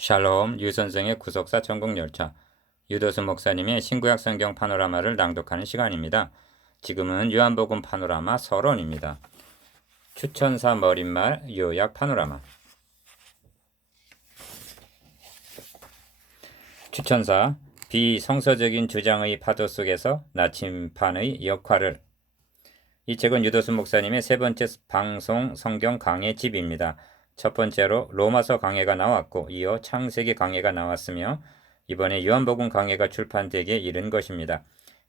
샬롬 유선생의 구속사 전국열차 유도수 목사님의 신구약 성경 파노라마를 낭독하는 시간입니다. 지금은 요한복음 파노라마 서론입니다. 추천사 머릿말 요약 파노라마 추천사 비성서적인 주장의 파도 속에서 나침판의 역할을 이 책은 유도수 목사님의 세 번째 방송 성경 강해 집입니다. 첫 번째로 로마서 강해가 나왔고 이어 창세기 강해가 나왔으며 이번에 요한복음 강해가 출판되기에 이른 것입니다.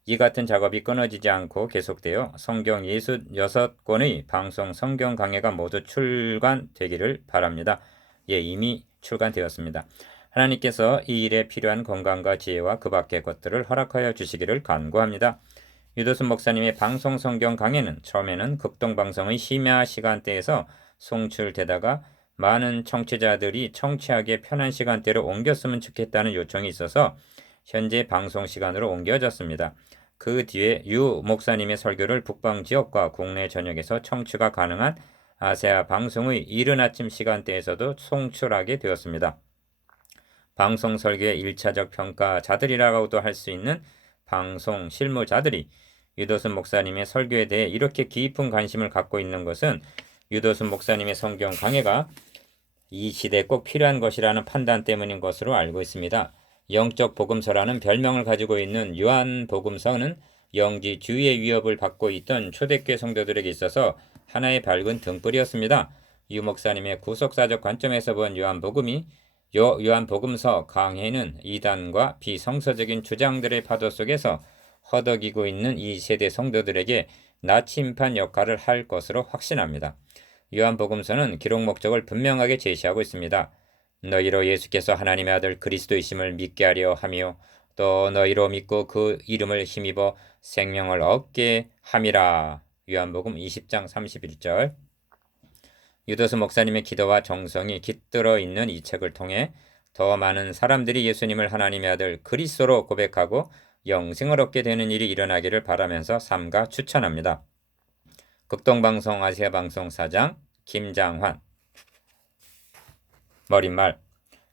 이 같은 작업이 끊어지지 않고 계속되어 성경 66권의 방송 성경 강해가 모두 출간되기를 바랍니다. 예, 이미 출간되었습니다. 하나님께서 이 일에 필요한 건강과 지혜와 그 밖의 것들을 허락하여 주시기를 간구합니다. 유도순 목사님의 방송 성경 강해는 처음에는 극동방송의 심야 시간대에서 송출되다가 많은 청취자들이 청취하기에 편한 시간대로 옮겼으면 좋겠다는 요청이 있어서 현재 방송 시간으로 옮겨졌습니다. 그 뒤에 유 목사님의 설교를 북방 지역과 국내 전역에서 청취가 가능한 아세아 방송의 이른 아침 시간대에서도 송출하게 되었습니다. 방송 설교의 1차적 평가자들이라고도 할 수 있는 방송 실무자들이 유도순 목사님의 설교에 대해 이렇게 깊은 관심을 갖고 있는 것은 유도순 목사님의 성경 강해가 이 시대에 꼭 필요한 것이라는 판단 때문인 것으로 알고 있습니다. 영적 복음서라는 별명을 가지고 있는 요한 복음서는 영지 주의의 위협을 받고 있던 초대교회 성도들에게 있어서 하나의 밝은 등불이었습니다. 유 목사님의 구속사적 관점에서 본 요한 복음이 요 요한 복음서 강해는 이단과 비성서적인 주장들의 파도 속에서 허덕이고 있는 이 세대 성도들에게 나침판 역할을 할 것으로 확신합니다. 요한복음서는 기록 목적을 분명하게 제시하고 있습니다. 너희로 예수께서 하나님의 아들 그리스도이심을 믿게 하려 하며 또 너희로 믿고 그 이름을 힘입어 생명을 얻게 함이라. 요한복음 20장 31절. 유도스 목사님의 기도와 정성이 깃들어 있는 이 책을 통해 더 많은 사람들이 예수님을 하나님의 아들 그리스도로 고백하고 영생을 얻게 되는 일이 일어나기를 바라면서 삼가 추천합니다. 극동방송 아시아방송 사장 김장환 머릿말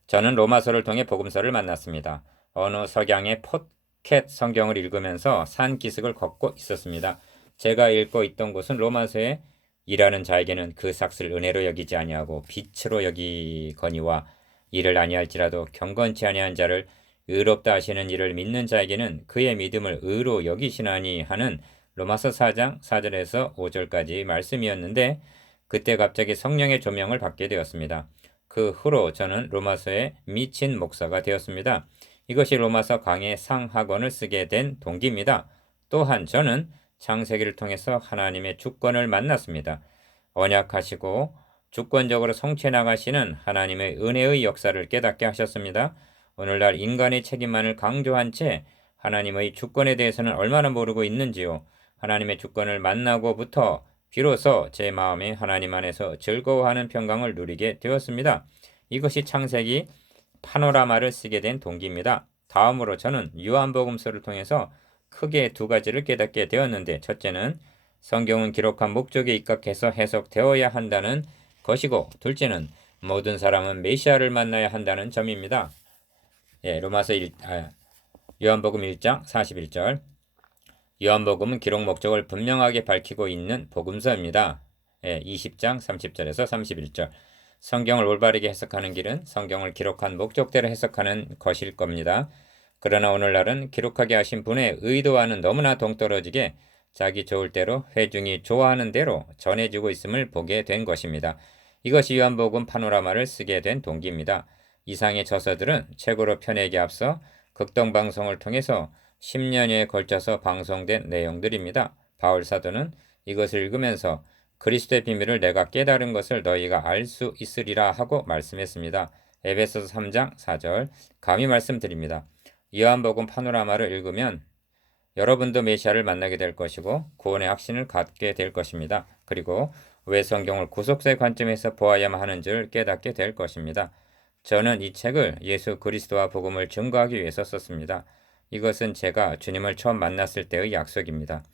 저는 로마서를 통해 복음서를 만났습니다. 어느 석양의 포켓 성경을 읽으면서 산 기슭을 걷고 있었습니다. 제가 읽고 있던 곳은 로마서에 일하는 자에게는 그 삭슬 은혜로 여기지 아니하고 빛으로 여기거니와 이를 아니할지라도 경건치 아니한 자를 의롭다 하시는 이를 믿는 자에게는 그의 믿음을 의로 여기시나니 하는 로마서 4장 4절에서 5절까지 말씀이었는데 그때 갑자기 성령의 조명을 받게 되었습니다. 그 후로 저는 로마서에 미친 목사가 되었습니다. 이것이 로마서 강의 상학원을 쓰게 된 동기입니다. 또한 저는 창세기를 통해서 하나님의 주권을 만났습니다. 언약하시고 주권적으로 성취해 나가시는 하나님의 은혜의 역사를 깨닫게 하셨습니다. 오늘날 인간의 책임만을 강조한 채 하나님의 주권에 대해서는 얼마나 모르고 있는지요. 하나님의 주권을 만나고부터 비로소 제 마음에 하나님 안에서 즐거워하는 평강을 누리게 되었습니다. 이것이 창세기 파노라마를 쓰게 된 동기입니다. 다음으로 저는 요한복음서를 통해서 크게 두 가지를 깨닫게 되었는데 첫째는 성경은 기록한 목적에 입각해서 해석되어야 한다는 것이고 둘째는 모든 사람은 메시아를 만나야 한다는 점입니다. 예, 로마서 1, 아, 요한복음 1장 41절 요한복음은 기록 목적을 분명하게 밝히고 있는 복음서입니다. 예, 20장 30절에서 31절. 성경을 올바르게 해석하는 길은 성경을 기록한 목적대로 해석하는 것일 겁니다. 그러나 오늘날은 기록하게 하신 분의 의도와는 너무나 동떨어지게 자기 좋을 대로 회중이 좋아하는 대로 전해지고 있음을 보게 된 것입니다. 이것이 요한복음 파노라마를 쓰게 된 동기입니다. 이상의 저서들은 책으로 펴내기 앞서 극동방송을 통해서 10년여에 걸쳐서 방송된 내용들입니다. 바울 사도는 이것을 읽으면서 그리스도의 비밀을 내가 깨달은 것을 너희가 알 수 있으리라 하고 말씀했습니다. 에베소서 3장 4절 감히 말씀드립니다. 요한복음 파노라마를 읽으면 여러분도 메시아를 만나게 될 것이고 구원의 확신을 갖게 될 것입니다. 그리고 왜 성경을 구속사의 관점에서 보아야만 하는지를 깨닫게 될 것입니다. 저는 이 책을 예수 그리스도와 복음을 증거하기 위해서 썼습니다. 이것은 제가 주님을 처음 만났을 때의 약속입니다.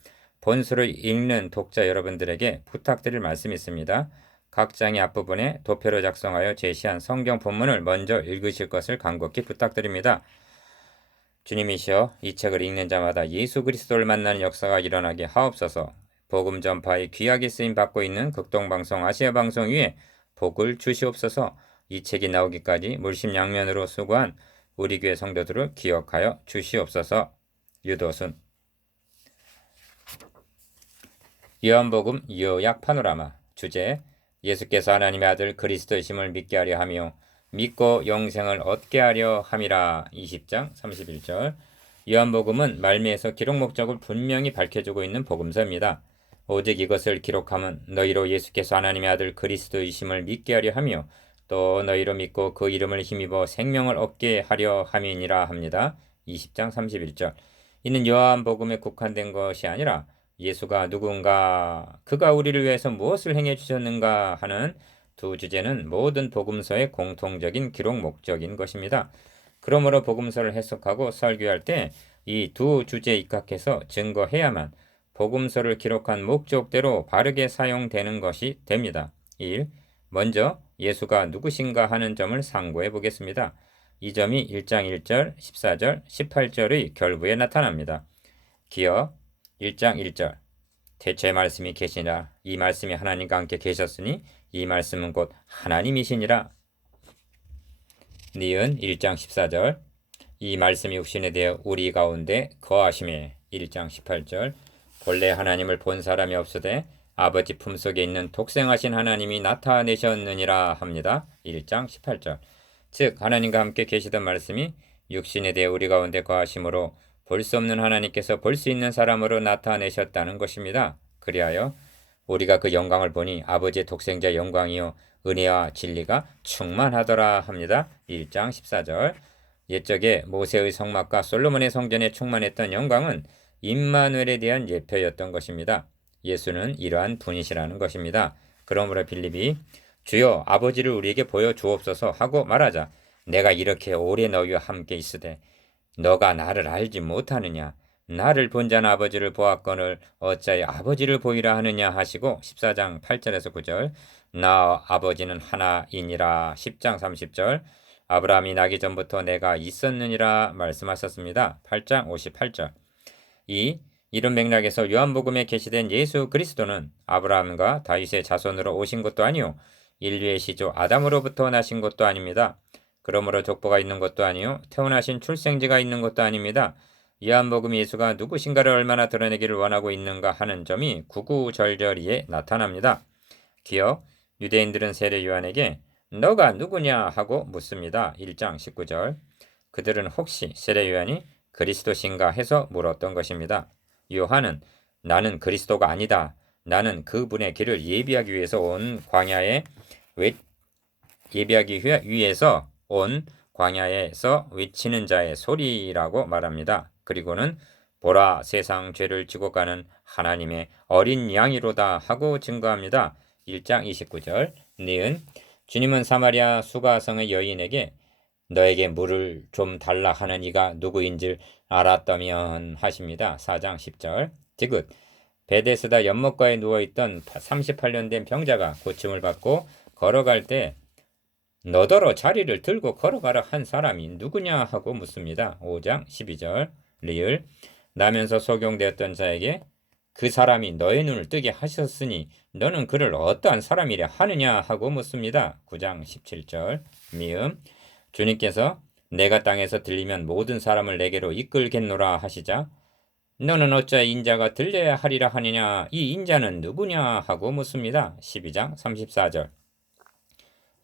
본수를 읽는 독자 여러분들에게 부탁드릴 말씀이 있습니다. 각 장의 앞부분에 도표로 작성하여 제시한 성경 본문을 먼저 읽으실 것을 간곡히 부탁드립니다. 주님이시여 이 책을 읽는 자마다 예수 그리스도를 만나는 역사가 일어나게 하옵소서. 복음 전파에 귀하게 쓰임 받고 있는 극동 방송 아시아 방송 위에 복을 주시옵소서. 이 책이 나오기까지 물심양면으로 수고한 우리 교회 성도들을 기억하여 주시옵소서. 유도순 요한복음 요약 파노라마 주제 예수께서 하나님의 아들 그리스도이심을 믿게 하려 하며 믿고 영생을 얻게 하려 함이라 20장 31절 요한복음은 말미에서 기록 목적을 분명히 밝혀주고 있는 복음서입니다. 오직 이것을 기록함은 너희로 예수께서 하나님의 아들 그리스도이심을 믿게 하려 하며 또 너희로 믿고 그 이름을 힘입어 생명을 얻게 하려 함이니라 합니다. 20장 31절 이는 요한 복음에 국한된 것이 아니라 예수가 누군가, 그가 우리를 위해서 무엇을 행해 주셨는가 하는 두 주제는 모든 복음서의 공통적인 기록 목적인 것입니다. 그러므로 복음서를 해석하고 설교할 때 이 두 주제에 입각해서 증거해야만 복음서를 기록한 목적대로 바르게 사용되는 것이 됩니다. 1. 먼저 예수가 누구신가 하는 점을 상고해 보겠습니다. 이 점이 1장 1절, 14절, 18절의 결부에 나타납니다. 기어 1장 1절. 대체 말씀이 계시니라 이 말씀이 하나님과 함께 계셨으니 이 말씀은 곧 하나님이시니라. 니은 1장 14절. 이 말씀이 육신에 대해 우리 가운데 거하심에 1장 18절. 본래 하나님을 본 사람이 없으되 아버지 품속에 있는 독생하신 하나님이 나타내셨느니라 합니다. 1장 18절 즉 하나님과 함께 계시던 말씀이 육신에 대해 우리 가운데 거하심으로 볼 수 없는 하나님께서 볼 수 있는 사람으로 나타내셨다는 것입니다. 그리하여 우리가 그 영광을 보니 아버지의 독생자 영광이요 은혜와 진리가 충만하더라 합니다. 1장 14절 옛적에 모세의 성막과 솔로몬의 성전에 충만했던 영광은 임마누엘에 대한 예표였던 것입니다. 예수는 이러한 분이시라는 것입니다. 그러므로 빌립이 주여 아버지를 우리에게 보여 주옵소서 하고 말하자 내가 이렇게 오래 너희와 함께 있으되 너가 나를 알지 못하느냐 나를 본 자는 아버지를 보았거늘 어찌하여 아버지를 보이라 하느냐 하시고 14장 8절에서 9절 나 아버지는 하나이니라 10장 30절 아브라함이 나기 전부터 내가 있었느니라 말씀하셨습니다. 8장 58절 이 이런 맥락에서 요한복음에 게시된 예수 그리스도는 아브라함과 다윗의 자손으로 오신 것도 아니요 인류의 시조 아담으로부터 나신 것도 아닙니다. 그러므로 족보가 있는 것도 아니요 태어나신 출생지가 있는 것도 아닙니다. 요한복음 예수가 누구신가를 얼마나 드러내기를 원하고 있는가 하는 점이 구구절절히에 나타납니다. 기억 유대인들은 세례 요한에게 너가 누구냐 하고 묻습니다. 1장 19절 그들은 혹시 세례 요한이 그리스도신가 해서 물었던 것입니다. 요한은 나는 그리스도가 아니다. 나는 그분의 길을 예비하기 위해서 온 광야에 외, 예비하기 위해서 온 광야에서 외치는 자의 소리라고 말합니다. 그리고는 보라 세상 죄를 지고 가는 하나님의 어린 양이로다 하고 증거합니다. 1장 29절 니은 주님은 사마리아 수가성의 여인에게 너에게 물을 좀 달라 하는 이가 누구인지 알았다면 하십니다. 4장 10절 디귿 베데스다 연못가에 누워있던 38년 된 병자가 고침을 받고 걸어갈 때 너더러 자리를 들고 걸어가라 한 사람이 누구냐 하고 묻습니다. 5장 12절 리을 나면서 소경되었던 자에게 그 사람이 너의 눈을 뜨게 하셨으니 너는 그를 어떠한 사람이라 하느냐 하고 묻습니다. 9장 17절 미음 주님께서 내가 땅에서 들리면 모든 사람을 내게로 이끌겠노라 하시자 너는 어찌 인자가 들려야 하리라 하느냐 이 인자는 누구냐 하고 묻습니다. 12장 34절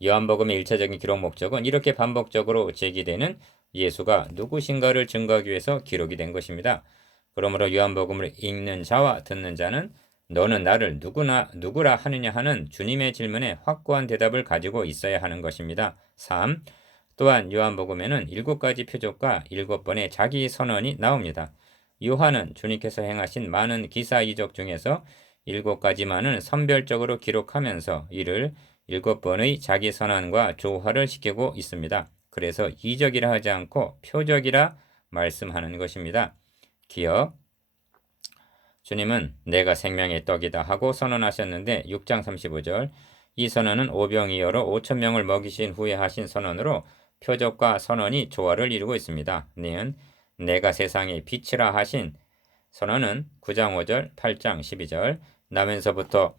요한복음의 일차적인 기록 목적은 이렇게 반복적으로 제기되는 예수가 누구신가를 증거하기 위해서 기록이 된 것입니다. 그러므로 요한복음을 읽는 자와 듣는 자는 너는 나를 누구나 누구라 하느냐 하는 주님의 질문에 확고한 대답을 가지고 있어야 하는 것입니다. 3. 또한 요한복음에는 일곱 가지 표적과 일곱 번의 자기 선언이 나옵니다. 요한은 주님께서 행하신 많은 기사 이적 중에서 일곱 가지만은 선별적으로 기록하면서 이를 일곱 번의 자기 선언과 조화를 시키고 있습니다. 그래서 이적이라 하지 않고 표적이라 말씀하는 것입니다. 기억 주님은 내가 생명의 떡이다 하고 선언하셨는데 6장 35절 이 선언은 오병이어로 5천 명을 먹이신 후에 하신 선언으로 표적과 선언이 조화를 이루고 있습니다. 니은 내가 세상의 빛이라 하신 선언은 9장 5절, 8장 12절 나면서부터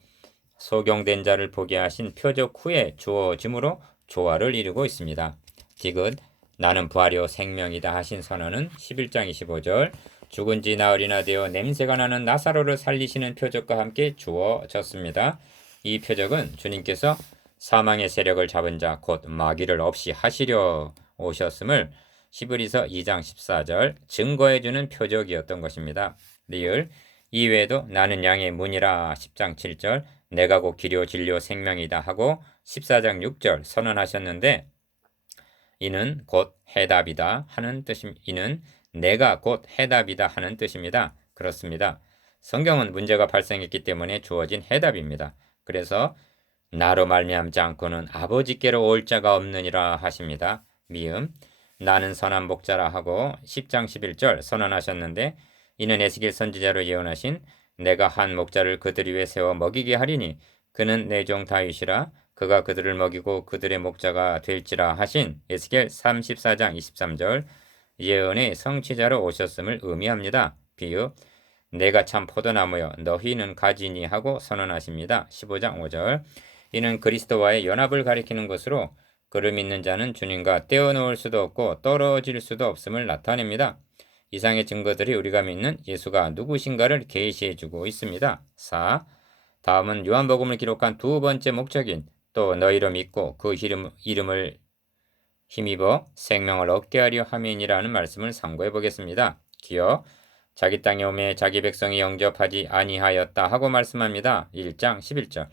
소경된 자를 보게 하신 표적 후에 주어짐으로 조화를 이루고 있습니다. 디귿 나는 부활이요 생명이다 하신 선언은 11장 25절 죽은 지 나흘이나 되어 냄새가 나는 나사로를 살리시는 표적과 함께 주어졌습니다. 이 표적은 주님께서 사망의 세력을 잡은 자 곧 마귀를 없이 하시려 오셨음을 시브리서 2장 14절 증거해 주는 표적이었던 것입니다. 리을 이외에도 나는 양의 문이라 10장 7절 내가 곧 길이요 진리요 생명이다 하고 14장 6절 선언하셨는데 이는 곧 해답이다 하는 뜻임 이는 내가 곧 해답이다 하는 뜻입니다. 그렇습니다. 성경은 문제가 발생했기 때문에 주어진 해답입니다. 그래서 나로 말미암지 않고는 아버지께로 올 자가 없느니라 하십니다. 미음 나는 선한 목자라 하고 10장 11절 선언하셨는데 이는 에스겔 선지자로 예언하신 내가 한 목자를 그들 위에 세워 먹이게 하리니 그는 내 종 다윗이라 그가 그들을 먹이고 그들의 목자가 될지라 하신 에스겔 34장 23절 예언의 성취자로 오셨음을 의미합니다. 비유 내가 참 포도나무여 너희는 가지니 하고 선언하십니다. 15장 5절 이는 그리스도와의 연합을 가리키는 것으로 그를 믿는 자는 주님과 떼어놓을 수도 없고 떨어질 수도 없음을 나타냅니다. 이상의 증거들이 우리가 믿는 예수가 누구신가를 계시해 주고 있습니다. 4. 다음은 요한복음을 기록한 두 번째 목적인 또 너희로 믿고 그 이름, 이름을 힘입어 생명을 얻게 하려 함이니라는 말씀을 상고해 보겠습니다. 기어 자기 땅에 오매 자기 백성이 영접하지 아니하였다 하고 말씀합니다. 1장 11절.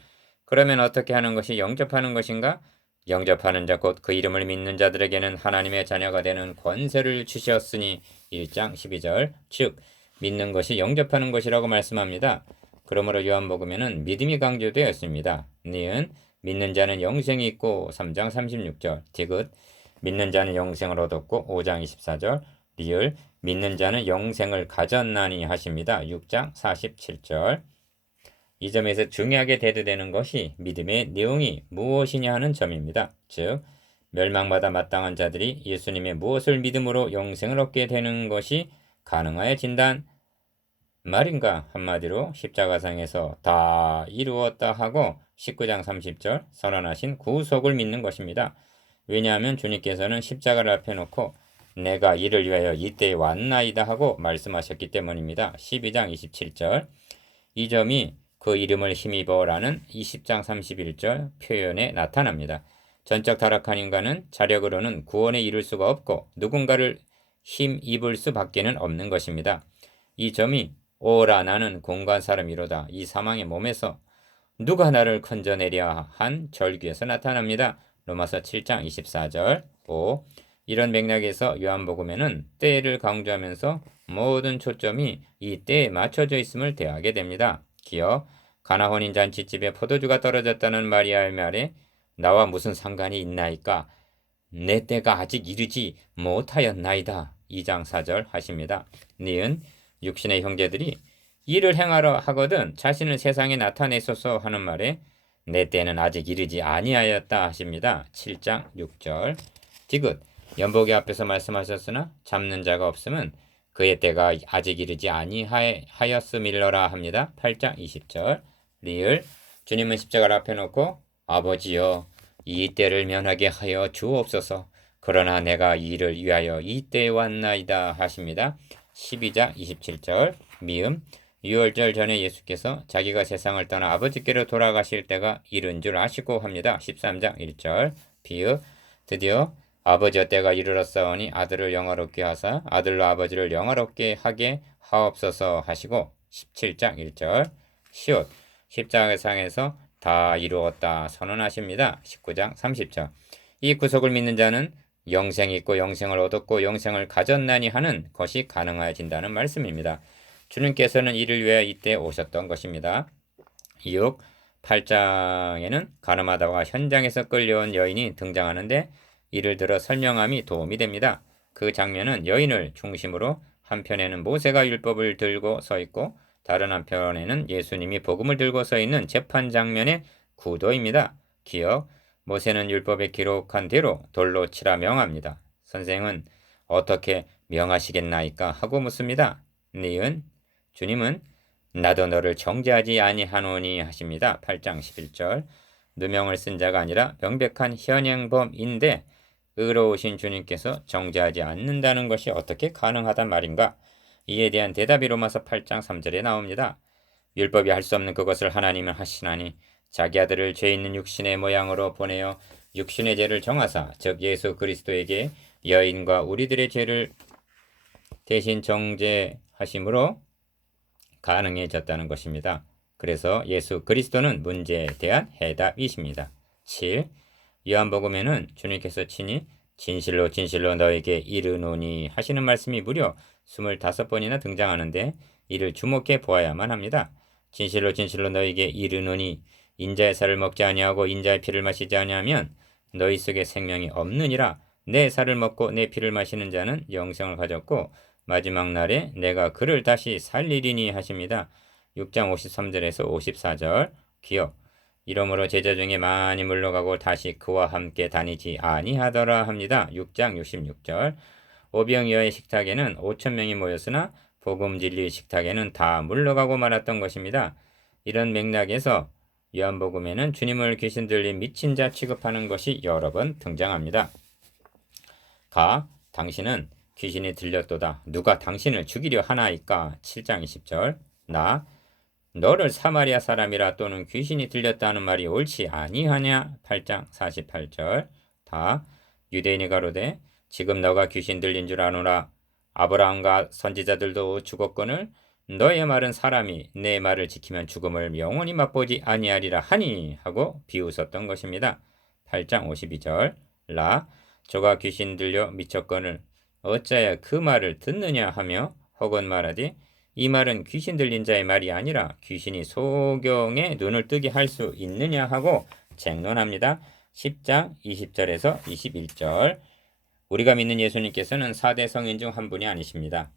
그러면 어떻게 하는 것이 영접하는 것인가? 영접하는 자 곧 그 이름을 믿는 자들에게는 하나님의 자녀가 되는 권세를 주셨으니 1장 12절. 즉 믿는 것이 영접하는 것이라고 말씀합니다. 그러므로 요한복음에는 믿음이 강조되어 있습니다. 니은 믿는 자는 영생이 있고 3장 36절. 디귿 믿는 자는 영생을 얻었고 5장 24절. 리을 믿는 자는 영생을 가졌나니 하십니다. 6장 47절. 이 점에서 중요하게 대두되는 것이 믿음의 내용이 무엇이냐 하는 점입니다. 즉 멸망받아 마땅한 자들이 예수님의 무엇을 믿음으로 영생을 얻게 되는 것이 가능하여진단 말인가 한마디로 십자가상에서 다 이루었다 하고 19장 30절 선언하신 구속을 믿는 것입니다. 왜냐하면 주님께서는 십자가를 앞에 놓고 내가 이를 위하여 이때에 왔나이다 하고 말씀하셨기 때문입니다. 12장 27절 이 점이 그 이름을 힘입어라는 20장 31절 표현에 나타납니다. 전적 타락한 인간은 자력으로는 구원에 이를 수가 없고 누군가를 힘입을 수밖에는 없는 것입니다. 이 점이 오라 나는 공간 사람이로다 이 사망의 몸에서 누가 나를 건져내랴 한 절규에서 나타납니다. 로마서 7장 24절 5 이런 맥락에서 요한복음에는 때를 강조하면서 모든 초점이 이 때에 맞춰져 있음을 대하게 됩니다. 기어 가나 혼인 잔치집에 포도주가 떨어졌다는 마리아의 말에 나와 무슨 상관이 있나이까 내 때가 아직 이르지 못하였나이다. 2장 4절 하십니다. 니은 육신의 형제들이 일을 행하러 하거든 자신을 세상에 나타내소서 하는 말에 내 때는 아직 이르지 아니하였다 하십니다. 7장 6절 디귿 연복의 앞에서 말씀하셨으나 잡는 자가 없으면 그의 때가 아직 이르지 아니하였음일러라 합니다. 8장 20절 리을 주님은 십자가를 앞에 놓고 아버지여 이 때를 면하게 하여 주옵소서 그러나 내가 이를 위하여 이 때에 왔나이다 하십니다. 12장 27절 미음 유월절 전에 예수께서 자기가 세상을 떠나 아버지께로 돌아가실 때가 이른 줄 아시고 합니다. 13장 1절 비읍 드디어 아버지의 때가 이르렀사오니 아들을 영화롭게 하사 아들로 아버지를 영화롭게 하게 하옵소서 하시고 17장 1절 시옷 십자가상에서 다 이루었다 선언하십니다. 19장 30절. 이 구속을 믿는 자는 영생이 있고 영생을 얻었고 영생을 가졌나니 하는 것이 가능해진다는 말씀입니다. 주님께서는 이를 위해 이때 오셨던 것입니다. 6. 8장에는 가늠하다가 현장에서 끌려온 여인이 등장하는데 이를 들어 설명함이 도움이 됩니다. 그 장면은 여인을 중심으로 한편에는 모세가 율법을 들고 서 있고 다른 한편에는 예수님이 복음을 들고 서 있는 재판 장면의 구도입니다. 기억. 모세는 율법에 기록한 대로 돌로 치라 명합니다. 선생은 어떻게 명하시겠나이까 하고 묻습니다. 니은 주님은 나도 너를 정죄하지 아니하노니 하십니다. 8장 11절 누명을 쓴 자가 아니라 명백한 현행범인데 의로우신 주님께서 정죄하지 않는다는 것이 어떻게 가능하단 말인가? 이에 대한 대답이 로마서 8장 3절에 나옵니다. 율법이 할 수 없는 그것을 하나님은 하시나니 자기 아들을 죄 있는 육신의 모양으로 보내어 육신의 죄를 정하사 즉 예수 그리스도에게 여인과 우리들의 죄를 대신 정죄하심으로 가능해졌다는 것입니다. 그래서 예수 그리스도는 문제에 대한 해답이십니다. 7. 요한복음에는 주님께서 친히 진실로 진실로 너에게 이르노니 하시는 말씀이 무려 25번이나 등장하는데 이를 주목해 보아야만 합니다. 진실로 진실로 너에게 이르노니 인자의 살을 먹지 아니하고 인자의 피를 마시지 아니하면 너희 속에 생명이 없느니라 내 살을 먹고 내 피를 마시는 자는 영생을 가졌고 마지막 날에 내가 그를 다시 살리리니 하십니다. 6장 53절에서 54절 기억 이러므로 제자 중에 많이 물러가고 다시 그와 함께 다니지 아니하더라 합니다. 6장 66절 오병이어의 식탁에는 5천 명이 모였으나 복음 진리의 식탁에는 다 물러가고 말았던 것입니다. 이런 맥락에서 요한복음에는 주님을 귀신 들린 미친 자 취급하는 것이 여러 번 등장합니다. 가 당신은 귀신이 들렸도다. 누가 당신을 죽이려 하나이까? 7장 20절. 나 너를 사마리아 사람이라 또는 귀신이 들렸다는 말이 옳지 아니하냐? 8장 48절. 다 유대인이 가로되 지금 너가 귀신 들린 줄 아노라. 아브라함과 선지자들도 죽었거늘 너의 말은 사람이 내 말을 지키면 죽음을 영원히 맛보지 아니하리라 하니 하고 비웃었던 것입니다. 8장 52절 라 저가 귀신 들려 미쳤거늘 어찌하여 그 말을 듣느냐 하며 혹은 말하되 이 말은 귀신 들린 자의 말이 아니라 귀신이 소경의 눈을 뜨게 할 수 있느냐 하고 쟁론합니다. 10장 20절에서 21절 우리가 믿는 예수님께서는 4대 성인 중 한 분이 아니십니다.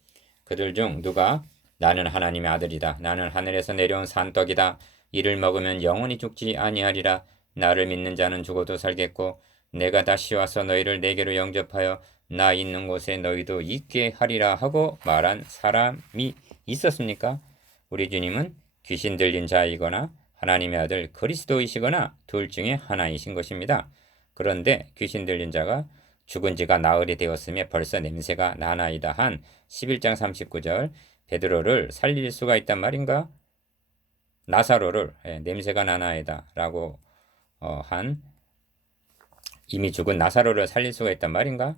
그들 중 누가 나는 하나님의 아들이다. 나는 하늘에서 내려온 산떡이다. 이를 먹으면 영원히 죽지 아니하리라. 나를 믿는 자는 죽어도 살겠고 내가 다시 와서 너희를 내게로 영접하여 나 있는 곳에 너희도 있게 하리라 하고 말한 사람이 있었습니까? 우리 주님은 귀신 들린 자이거나 하나님의 아들 그리스도이시거나 둘 중에 하나이신 것입니다. 그런데 귀신 들린 자가 죽은 지가 나흘이 되었으며 벌써 냄새가 나나이다 한 11장 39절 베드로를 살릴 수가 있단 말인가? 나사로를 예, 냄새가 나나이다 라고 어, 한 이미 죽은 나사로를 살릴 수가 있단 말인가?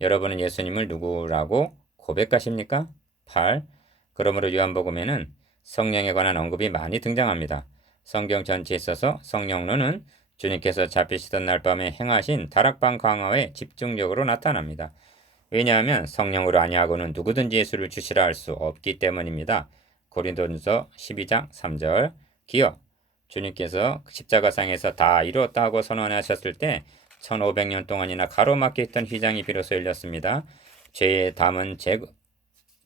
여러분은 예수님을 누구라고 고백하십니까? 8. 그러므로 요한복음에는 성령에 관한 언급이 많이 등장합니다. 성경 전체에 있어서 성령론은 주님께서 잡히시던 날 밤에 행하신 다락방 강화에 집중적으로 나타납니다. 왜냐하면 성령으로 아니하고는 누구든지 예수를 주시라 할 수 없기 때문입니다. 고린도전서 12장 3절 기억 주님께서 십자가상에서 다 이루었다고 선언하셨을 때 1500년 동안이나 가로막혀 있던 휘장이 비로소 열렸습니다. 죄의 담은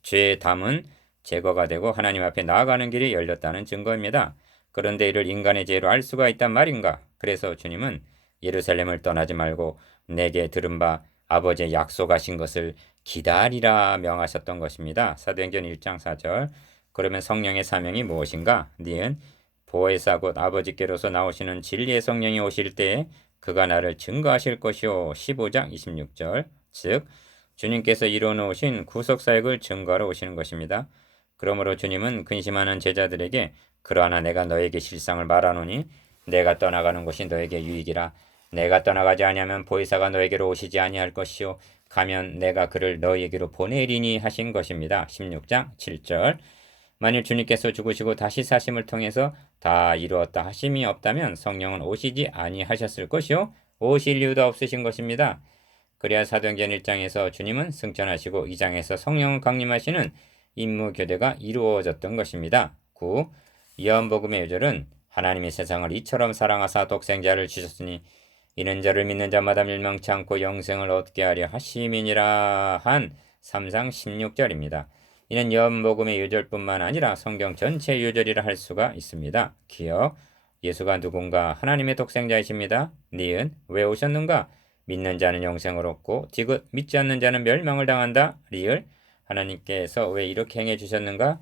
죄의 담은 제거가 되고 하나님 앞에 나아가는 길이 열렸다는 증거입니다. 그런데 이를 인간의 죄로 알 수가 있단 말인가? 그래서 주님은 예루살렘을 떠나지 말고 내게 들은 바 아버지의 약속하신 것을 기다리라 명하셨던 것입니다. 사도행전 1장 4절. 그러면 성령의 사명이 무엇인가? 니은 보혜사 곧 아버지께로서 나오시는 진리의 성령이 오실 때에 그가 나를 증거하실 것이요. 15장 26절. 즉 주님께서 이루어놓으신 구속사역을 증거하러 오시는 것입니다. 그러므로 주님은 근심하는 제자들에게 그러나 내가 너에게 실상을 말하노니 내가 떠나가는 곳이 너에게 유익이라 내가 떠나가지 아니하면 보혜사가 너에게로 오시지 아니할 것이요 가면 내가 그를 너에게로 보내리니 하신 것입니다. 16장 7절 만일 주님께서 죽으시고 다시 사심을 통해서 다 이루었다 하심이 없다면 성령은 오시지 아니하셨을 것이요 오실 이유도 없으신 것입니다. 그래야 사도행전 1장에서 주님은 승천하시고 2장에서 성령을 강림하시는 임무 교대가 이루어졌던 것입니다. 9. 요한복음의 요절은 하나님이 세상을 이처럼 사랑하사 독생자를 주셨으니 이는 저를 믿는 자마다 멸망치 않고 영생을 얻게 하려 하심이니라 한 3장 16절입니다. 이는 요한복음의 요절뿐만 아니라 성경 전체 요절이라 할 수가 있습니다. 기억 예수가 누군가 하나님의 독생자이십니다. 니은 왜 오셨는가? 믿는 자는 영생을 얻고 디귿 믿지 않는 자는 멸망을 당한다. 리을 하나님께서 왜 이렇게 행해 주셨는가?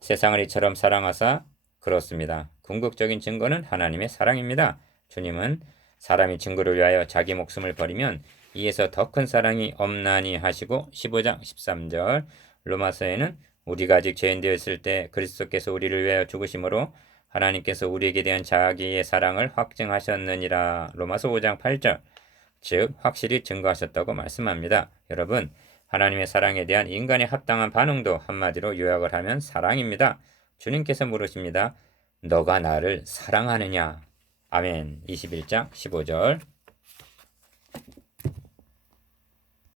세상을 이처럼 사랑하사 그렇습니다. 궁극적인 증거는 하나님의 사랑입니다. 주님은 사람이 증거를 위하여 자기 목숨을 버리면 이에서 더 큰 사랑이 없나니 하시고 15장 13절 로마서에는 우리가 아직 죄인 되었을 때 그리스도께서 우리를 위하여 죽으심으로 하나님께서 우리에게 대한 자기의 사랑을 확증하셨느니라 로마서 5장 8절 즉 확실히 증거하셨다고 말씀합니다. 여러분 하나님의 사랑에 대한 인간의 합당한 반응도 한마디로 요약을 하면 사랑입니다. 주님께서 물으십니다. 너가 나를 사랑하느냐? 아멘. 21장 15절